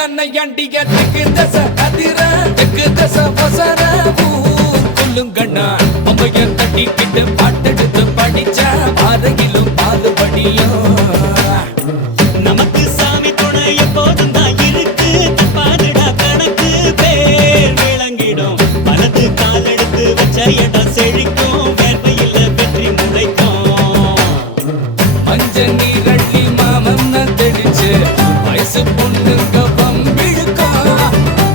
தெற்கு தச அதிர தெற்கு தச வசர கொல்லுங்கண்ணா அம்மைய தட்டிக்கிட்டு பாட்டெடுத்து படிச்ச அருகிலும் பாலுபடியும் நமக்கு சாமி துணை எப்போதும் தான் இருக்கு தப்பாதுடா கணக்கு பேர் விளங்கிடும் வலது கால் எடுத்து வச்ச இடம் செழிக்கும் வேர்வையில் வெற்றி முளைக்கும் மஞ்ச நீரள்ளி மாமன்ன தெளிச்சு வயசு பொண்ணுங்க பம்பிழுக்கும்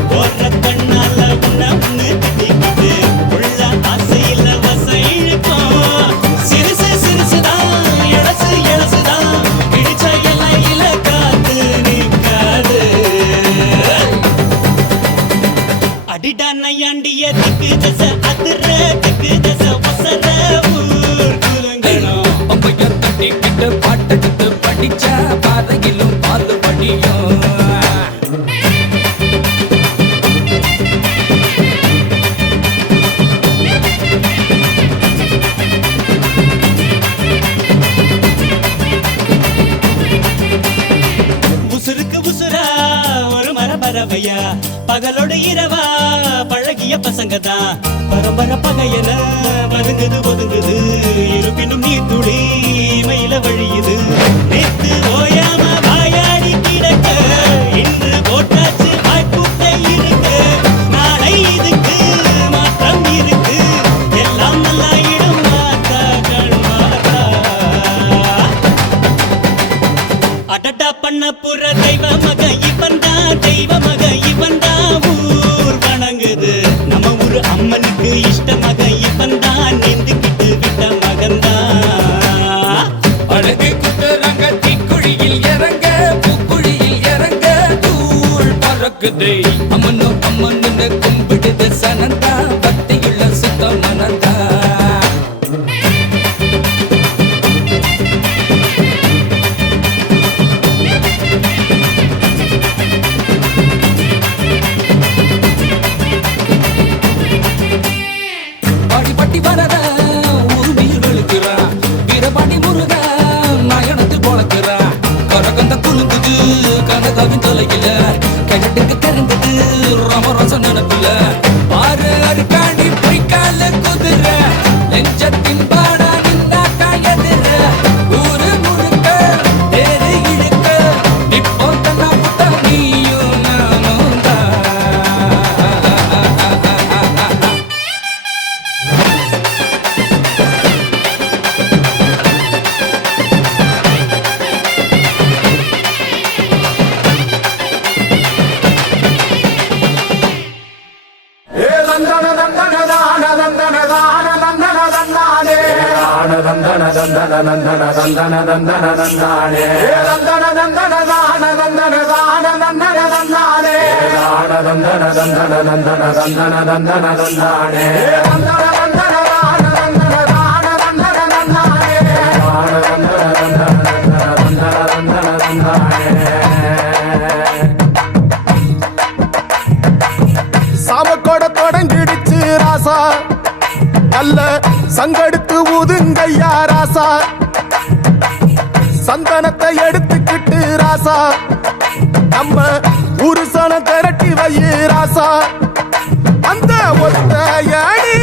போற கண்ணால உன்னை திட்டிக்கிட்டு உள்ள ஆசையில் வசை இழுக்கும் சிறுசு சிறுசுதான் எழசு எழசுதான் இடிச்ச இலையில காத்து நிற்காது அடிடா நையாண்டிய திக்கு தசை அதிர திக்கு தசை வசர ஊர் குலங்கணும் அம்மைய தட்டிக்கிட்டு பாட்டெடுத்து படிச்ச பாதையிலும் பாலுபடியும் உசுருக்கு உசுரா ஒரு மரபறவையா பகலோடு இரவா பழகிய பசங்க தான் பரம்பர பகையன வதுங்குது ஒதுங்குது இருப்பினும் நீ துளி மயில வழியுது நேத்து ஓயாம வாயாடி கிடக்க இன்று போட்டாச்சு வாய்ப்புட்டை இருக்கு நாளை இதுக்கு மாற்றம் இருக்கு எல்லாம் நல்லாயிடும் மாத்தா கண் மாத்தா அடடா பண்ண புற தெய்வ மக இவன் தான் ஊர் வணங்குது நம்ம ஊரு அம்மனுக்கு இஷ்ட மக இவன் தான் நெந்துக்கிட்டு விட்ட மகன்தான் அழகு குத்துறாங்க தீக்குழியில் இறங்க பூக்குழியில் இறங்க தூள் பறக்குது அம்மனு அம்மனு கும்பிடுது சனந்தா பக்தியுள்ள சுத்த மனந்தா பாடி வரத உரிமையில் வெளுக்கிறா வீரபாண்டி முருக நயனத்தில் பொழக்கிறா கரகந்த குலுங்குது கனகாவின் தலையில கிணட்டுக்கு தெரிந்தது ரமரசம் நினைப்பில பாரு அருக்காண்டி பொய்க்கால குதிர நெஞ்சத்தின் பாடா நின்றா காயதிர ஊரு முழுக்க தேரு இழுக்க இப்போ தன்னா புத்தா நீயும் நானும் தான் சாமக்கோட தொடங்கிடுச்சு ராசா நல்ல சங்கெடுத்து ஊதுங்கய்யா ராசா சந்தனத்தை எடுத்துக்கிட்டு ராசா நம்ம ஒரு சனம் திரட்டி வையே ராசா அந்த ஒத்தையடி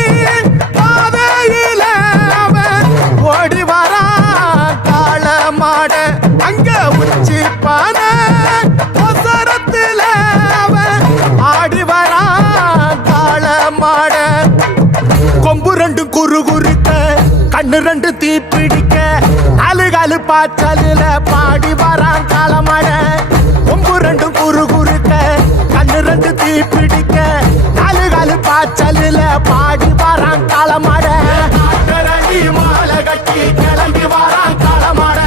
பாதையில அவன் ஓடி வரா காள மாட அங்க உச்சி பான ஒசரத்துல அவன் ஆடி வரா காள மாட கொம்பு ரெண்டு குறு குறுக்க கண்ணு ரெண்டு தீ பிடிக்க அழுகாலு பாய்ச்சலில பாடி வரான் காலமட கொம்பு ரெண்டு குறு குறுக்க கண்ணு ரெண்டு தீ பிடிக்க அழுகாலு பாய்ச்சலில பாடி வரான் காலமட மாலை கட்டி கிளம்பி வரான் காலமட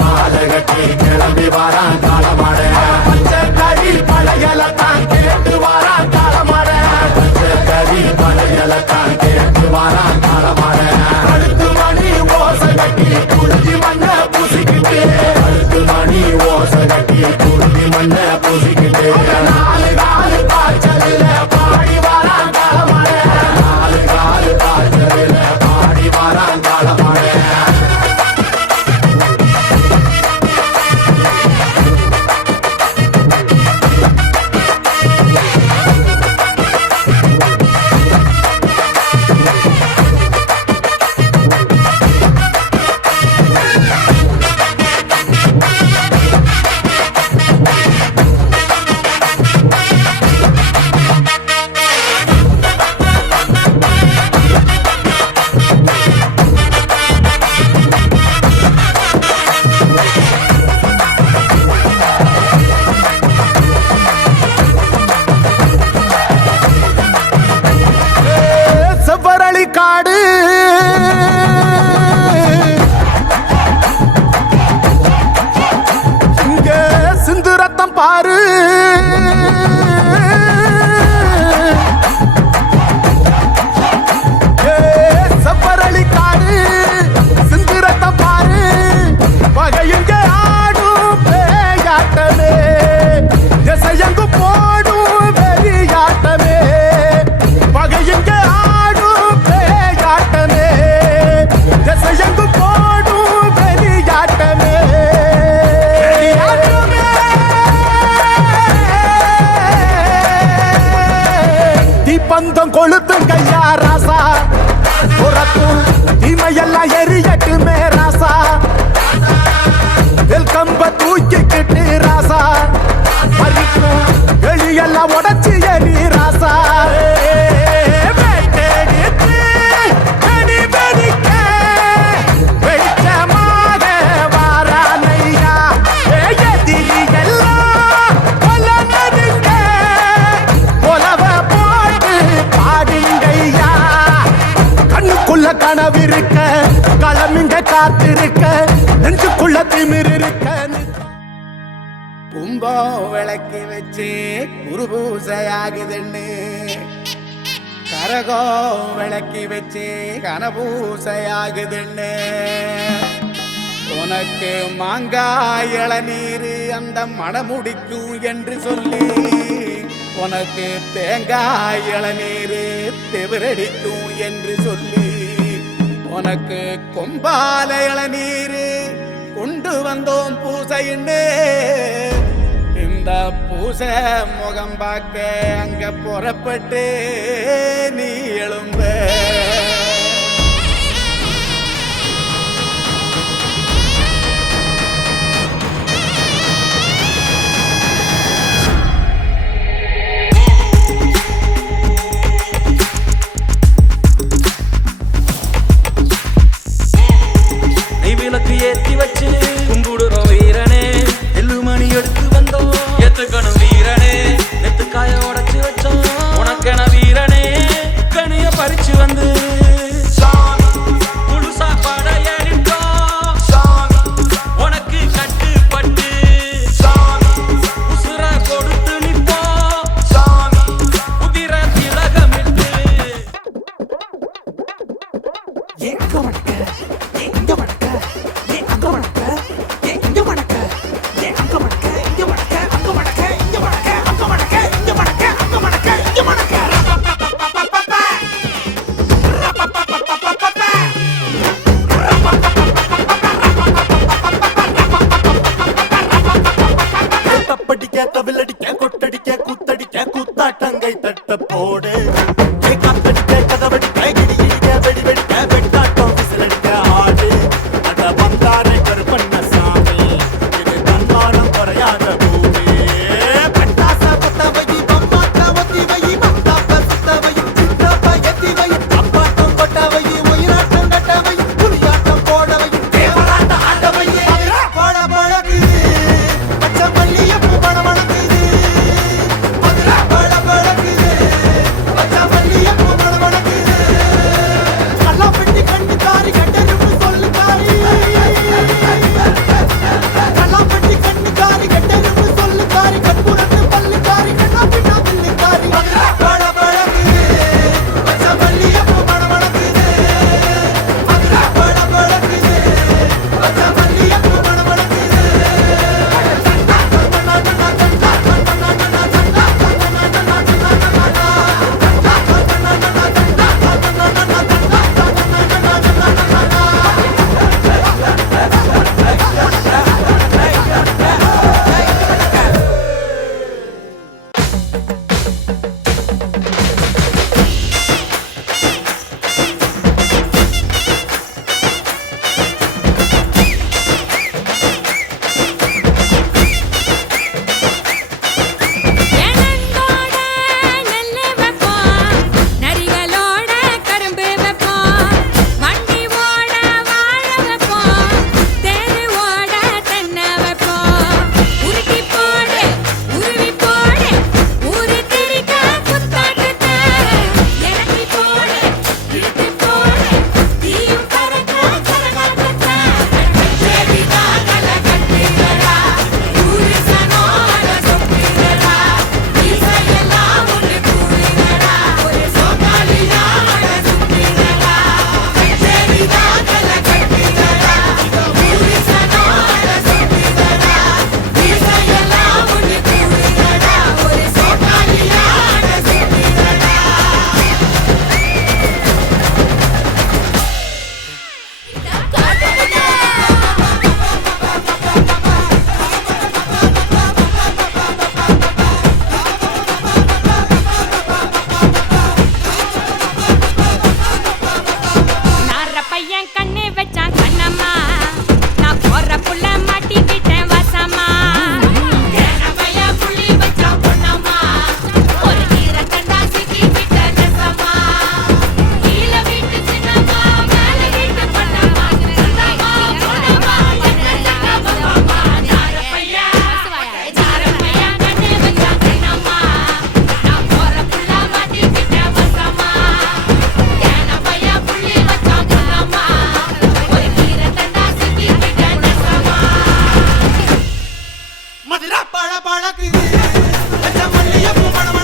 மாலை கட்டி கிளம்பி வரான் காலமட பச்சை கறி பழையல தான் கேட்டு வரான் காலமட கறி பழையலத்தான் கேட்டு வாரான் காலமாட கழுத்து மணி ஓசை கட்டி குருதி மண்ண பூசிக்கிட்டு கழுத்து மணி ஓசை கட்டி குருதி மண்ண பூசிக்கிட்டு நாலு காலு பாய்ச்சலில் பாடி வாரான் காலமாட ரத்தம் பாரு செப்பரளி காடு சிந்து ரத்தம் பாரு பகையுங்க ஆடும் பேயாட்டமே திசையங்கு போடும் வெறியாட்டமே பகையுங்க ஆடும் பேயாட்டமே திசையங்கு போடும் வெறியாட்டமே தீப்பந்தம் கொளுத்தும் கையா ராசா புறத்தும் தீமையெல்லாம் எரியட்டுமே ராசா வெல்கம்ப தூக்கிக்கிட்டு ராசா பறிக்கும் வெளியெல்லாம் உடச்சி எரி ராசா வெளிச்சமாக வாரானையா எதிரியெல்லாம் கொல்ல நடுங்க உலவ போட்டு பாடுங்கய்யா கண்ணுக்குள்ள கனவிருக்க களமிங்க காத்திருக்க நெஞ்சுக்குள்ள திமிர் இருக்க கும்பம் விளக்கி வச்சு குரு பூசையாகுதுன்னு கரகம் விளக்கி வச்சு கனபூசையாகுதுன்னு உனக்கு மாங்காய் இளநீர் அந்த மணமுடிக்கும் என்று சொல்லி உனக்கு தேங்காய் இளநீர் தெவிரடிக்கும் என்று சொல்லி உனக்கு கொம்பால இளநீர் கொண்டு வந்தோம் பூசைன்னு இந்த பூசை முகம் பார்க்க அங்க புறப்பட்டு நீ எழும்ப விளக்கு ஏத்தி வச்சு கும்பிடுறோம் வீரனே எல்லுமணி எடுத்து வந்தோம் எத்துக்கணும் வீரனே நெத்துக்காய உடைச்சு வச்சோம் உனக்கென வீரனே கனிய பறிச்சு வந்து பழக்குது மல்லியப்பூ பணம்